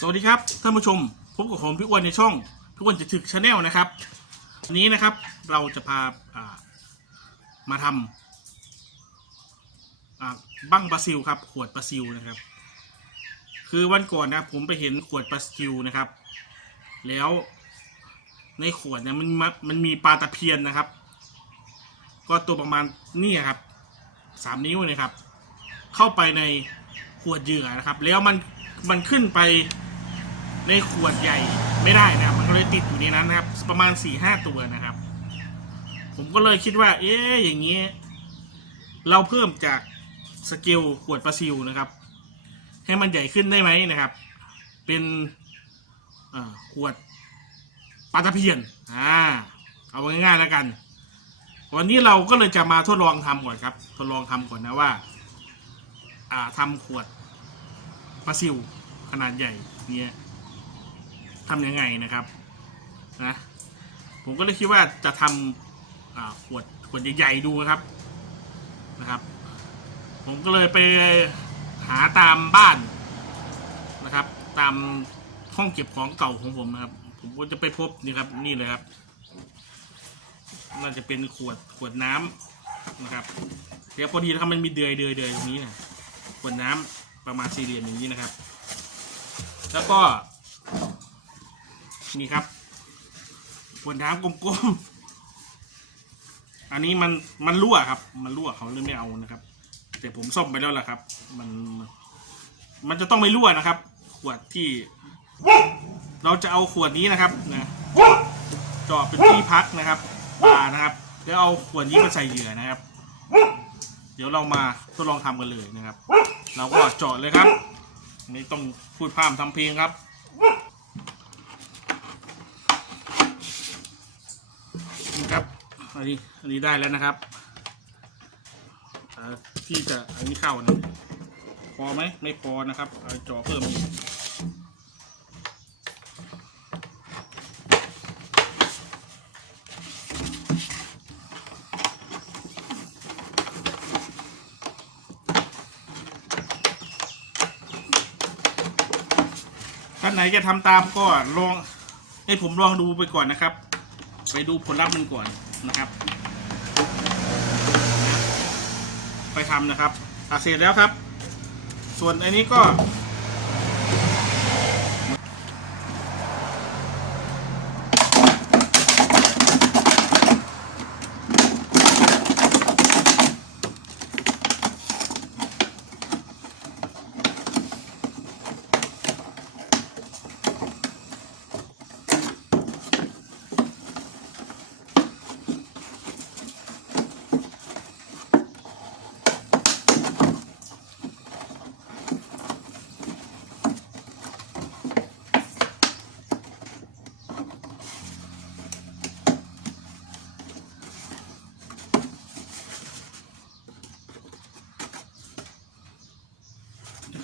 สวัสดีครับท่านผู้ชมพบกับผมพี่อ้วนในช่องพี่อ้วนจะถึกชาแนลนะครับวันนี้นะครับเราจะพาามาทำบั้งปลาซิลครับขวดปลาซิลนะครับ คือวันก่อนนะผมไปเห็นขวดปลาซิลนะครับ แล้วในขวดเนี่ยมันมามันมีปลาตะเพียนนะครับ ก็ตัวประมาณนี่ครับสามนิ้วนะครับ เข้าไปในขวดเหยื่อนะครับ แล้วมันมันขึ้นไป ในขวดใหญ่ไม่ได้นะมันก็เลยติดอยู่ในนั้นนะครับ ประมาณสี่ห้าตัวนะครับ ผมก็เลยคิดว่า เอ๊ะอย่างนี้ เราเพิ่มจากสเกลขวดปลาซิลนะครับ ให้มันใหญ่ขึ้นได้ไหมนะครับ เป็นขวดปลาตะเพียนอ่าเอาง่ายๆแล้วกัน วันนี้เราก็เลยจะมาทดลองทำก่อนครับ ทดลองทำก่อนนะว่า อ่าทำขวดปลาซิลขนาดใหญ่เนี่ย ทำยังไงนะครับนะผมก็เลยคิดว่าจะทำขวดขวดใหญ่ๆดูนะครับนะครับ ผมก็เลยไปหาตามบ้านนะครับ ตามห้องเก็บของเก่าของผมนะครับ ผมก็จะไปพบนี่ครับนี่เลยครับ น่าจะเป็นขวดขวดน้ำนะครับเดี๋ยวพอดีนะครับมันมีเดือยเดือยเดือยตรงนี้นะขวดน้ำประมาณสี่เหลี่ยมอย่างนี้นะครับ แล้วก็ นี่ครับขวดน้ำกลมๆ อันนี้มันมันรั่วครับ มันรั่วเขาเลยไม่เอานะครับ แต่ผมซ่อมไปแล้วล่ะครับ มันมันจะต้องไม่รั่วนะครับ ขวดที่ เราจะเอาขวดนี้นะครับนะจาะเป็นที่พักนะครับปลานะครับแล้วเอาขวดนี้มาใส่เหยื่อนะครับ เดี๋ยวเรามาทดลองทำกันเลยนะครับ เราก็จาะเลยครับไม่ต้องพูดพร่ำทำเพลงครับ นี่ครับ อันนี้อันนี้ได้แล้วนะครับที่จะอันนี้เข้านะพอไหมไม่พอนะครับเอาจาะเพิ่มอีกท่านไหนจะทำตามก็ลองให้ผมลองดูไปก่อนนะครับ ไปดูผลลัพธ์มันก่อน นะครับไปทำนะครับอะเสร็จแล้วครับ ส่วนอันนี้ก็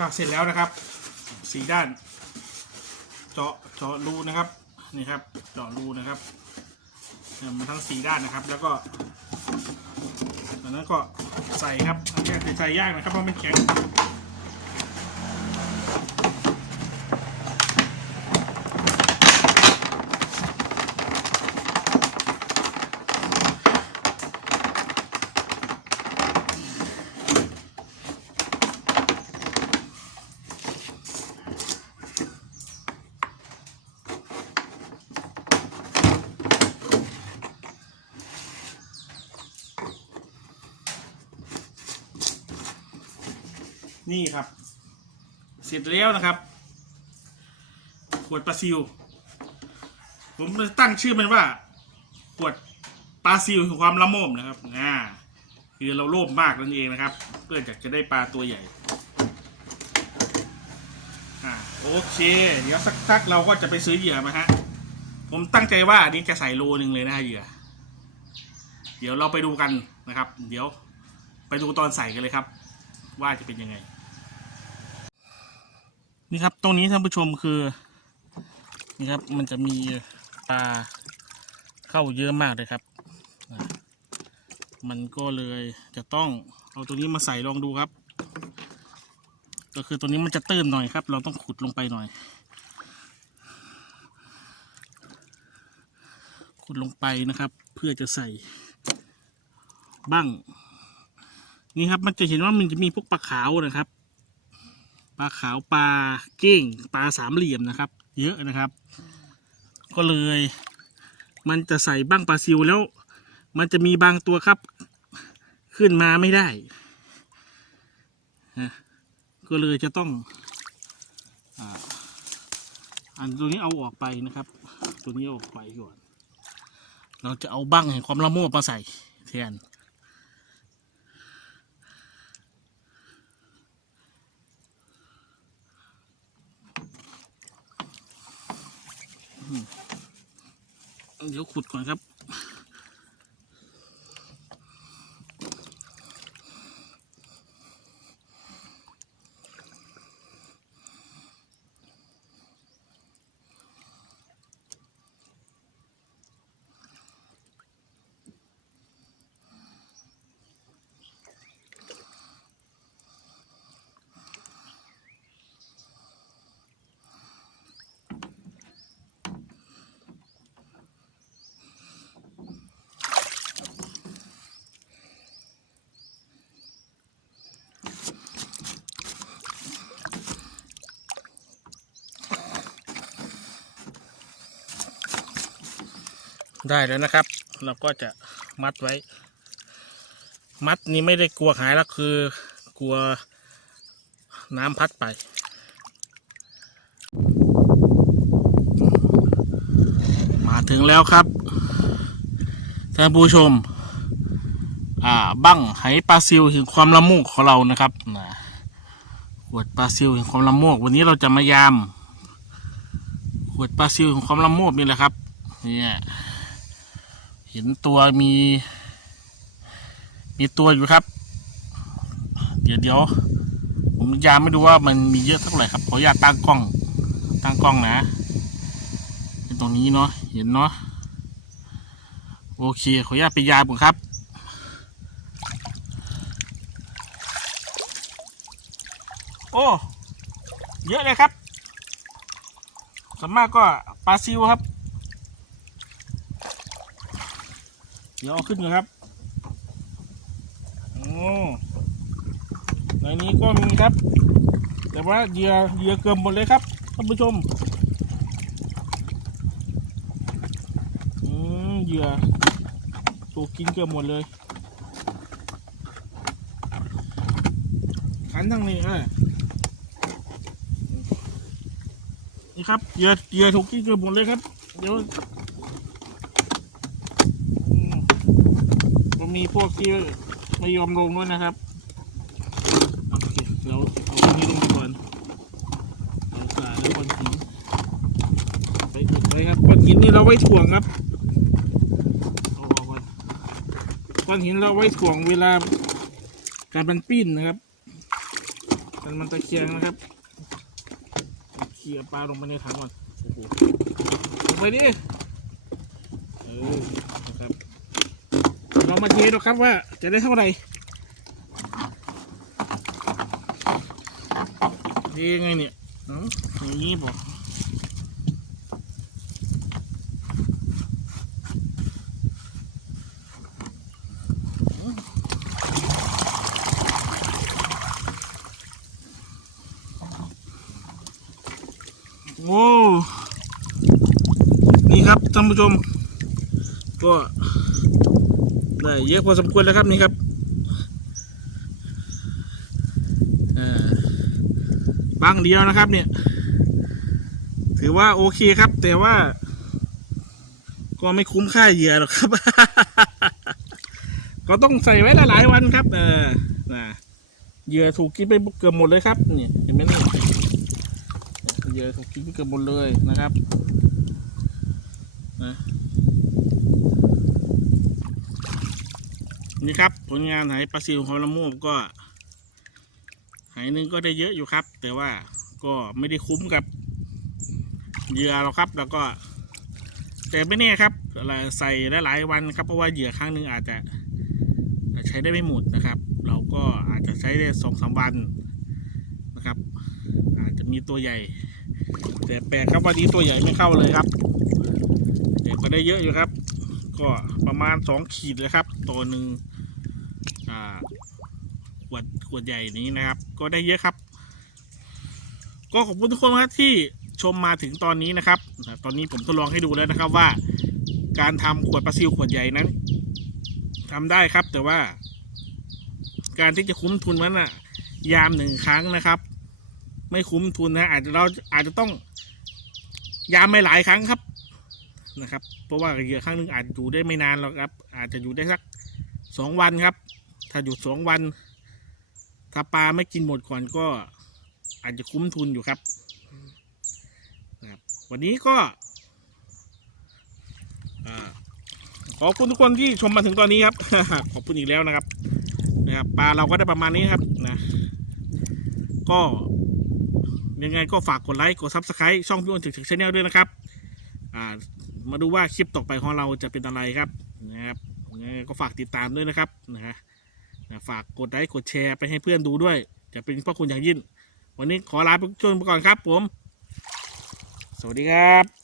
ักเสร็จแล้วนะครับสีด้าน เจาะเจาะรูนะครับนี่ครับเจาะรูนะครับเนี่ยมาทั้งสีด้านนะครับ แล้วก็จากนั้นก็ใส่ครับอันนี้ใส่ยากนะครับเพราะมันแข็ง นี่ครับ เสร็จแล้วนะครับ ขวดปลาซิลผมตั้งชื่อมันว่า ขวดปลาซิลคือความละโมบนะครับอ่าคือเราโลภมากนั่นเองนะครับ เพื่ออยากจะได้ปลาตัวใหญ่อ่าโอเค เดี๋ยวสักพักเราก็จะไปซื้อเหยื่อมาฮะผมตั้งใจว่าอันนี้จะใส่โลนึงเลยนะฮะเหยื่อ เดี๋ยวเราไปดูกันนะครับ เดี๋ยวไปดูตอนใส่กันเลยครับ ว่าจะเป็นยังไง นี่ครับ ตรงนี้ท่านผู้ชมคือ นี่ครับ มันจะมีปลาเข้าเยอะมากเลยครับ มันก็เลยจะต้องเอาตัวนี้มาใส่ลองดูครับ ก็คือตัวนี้มันจะตื้นหน่อยครับ เราต้องขุดลงไปหน่อย ขุดลงไปนะครับ เพื่อจะใส่บ้าง นี่ครับมันจะเห็นว่ามันจะมีพวกปลาขาวนะครับ ปลาขาวปลาเก้งปลาสามเหลี่ยมนะครับ เยอะนะครับ ก็เลย มันจะใส่บ้างปลาซิวแล้ว มันจะมีบางตัวครับ ขึ้นมาไม่ได้ก็เลยจะต้องอันตัวนี้เอาออกไปนะครับ ตัวนี้เอาออกไปก่อน เราจะเอาบ้างแห่งความละโมบมาใส่แทน เดี๋ยวขุดก่อนครับ ได้แล้วนะครับ เราก็จะมัดไว้ มัดนี้ไม่ได้กลัวหายแล้วคือกลัวน้ำพัดไป มาถึงแล้วครับท่านผู้ชม อ่า บั้งไหปลาซิวถึงความละมุกของเรานะครับนะขวดปลาซิวถึงความละโมก วันนี้เราจะมายาม ขวดปลาซิวถึงความละโมกนี่แหละครับ เนี่ย เห็นตัวมี มีตัวอยู่ครับ เดี๋ยวเดี๋ยวผมยามไม่ดูว่ามันมีเยอะเท่าไหร่ครับขออนุญาตตั้งกล้อง ตั้งกล้องนะเป็นตรงนี้เนาะเห็นเนาะโอเค ขออนุญาตไปยามก่อนครับโอ้เยอะเลยครับส่วนมากก็ปลาซิวครับ เดี๋ยวเอาขึ้นก่อนครับ โอ้ในนี้ก็มีครับ แต่ว่าเหยื่อเหยื่อเกือบหมดเลยครับท่านผู้ชมอืมเหยื่อถูกกินเกือบหมดเลยขันทั้งนี้อะนี่ครับเหยื่อเหยื่อถูกกินเกือบหมดเลยครับ เดี๋ยว อืมก็ มีพวกที่ไม่ยอมลงด้วยนะครับโอเคเราเอาตรงนี้ลงไปก่อนเอาสาแล้วก้อนหินไปอุดไว้ครับก้อนหินนี่เราไว้ถ่วงครับเอาออกก่อนก้อนหินเราไว้ถ่วงเวลาการมันปิ้นนะครับการมันตะเคียงนะครับเขี่ยปลาลงไปในถังก่อนลงไปดิเออ เรามาเทดูครับว่าจะได้เท่าไหร่เทยังไงเนี่ยอ๋ออย่างนี้บอกโอ้นี่ครับท่านผู้ชมก็ ได้เยอะพอสมควรแล้วครับนี่ครับอ่าบางเดียวนะครับ เนี่ย ถือว่าโอเคครับ แต่ว่า ก็ไม่คุ้มค่าเหยื่อหรอกครับ ก็ต้องใส่ไว้หลายๆวันครับ เออนะเหยื่อถูกกินไปเกือบหมดเลยครับนี่เห็นไหมนี่เหยื่อถูกกินไปเกือบหมดเลยนะครับ นะ นี่ครับผลงานไหปลาซิวของละโมบก็ไหหนึ่งก็ได้เยอะอยู่ครับ แต่ว่าก็ไม่ได้คุ้มกับเหยื่อหรอกครับ แล้วก็ แต่ไม่แน่ครับใส่ได้หลายวันครับเพราะว่าเหยื่อครั้งหนึ่งอาจจะใช้ได้ไม่หมดนะครับ เราก็อาจจะใช้ได้สองสามวันนะครับ อาจจะมีตัวใหญ่ แต่แปลกครับวันนี้ตัวใหญ่ไม่เข้าเลยครับแต่ก็ได้เยอะอยู่ครับ ก็ประมาณสองขีดเลยครับ ตัวหนึ่ง ขวดขวดใหญ่นี้นะครับ ก็ได้เยอะครับ ก็ขอบคุณทุกคนครับที่ชมมาถึงตอนนี้นะครับ ตอนนี้ผมทดลองให้ดูแล้วนะครับว่า การทำขวดปลาซิลขวดใหญ่นั้นทำได้ครับ แต่ว่า การที่จะคุ้มทุนนั้นอะยามหนึ่งครั้งนะครับ ไม่คุ้มทุนนะอาจจะเราอาจจะต้อง ยามไม่หลายครั้งครับนะครับ เพราะว่าเหยื่อครั้งหนึ่งอาจจะอยู่ได้ไม่นานหรอกครับ อาจจะอยู่ได้สัก สองวันครับ ถ้าอยู่สองวัน ถ้าปลาไม่กินหมดก่อนก็อาจจะคุ้มทุนอยู่ครับนะครับ วันนี้ก็ขอบคุณทุกคนที่ชมมาถึงตอนนี้ครับ ขอบคุณอีกแล้วนะครับนะครับปลาเราก็ได้ประมาณนี้ครับนะก็ยังไงก็ฝากกดไลค์กดซับสไครต์ช่องพี่อ้นถึกถึกชาแนลด้วยนะครับ อ่า มาดูว่าคลิปต่อไปของเราจะเป็นอะไรครับนะครับ ก็ฝากติดตามด้วยนะครับนะฮะฝากกดไลค์กดแชร์ไปให้เพื่อนดูด้วย จะเป็นพระคุณอย่างยิ่งวันนี้ขอลาไปจนไปก่อนครับผม สวัสดีครับ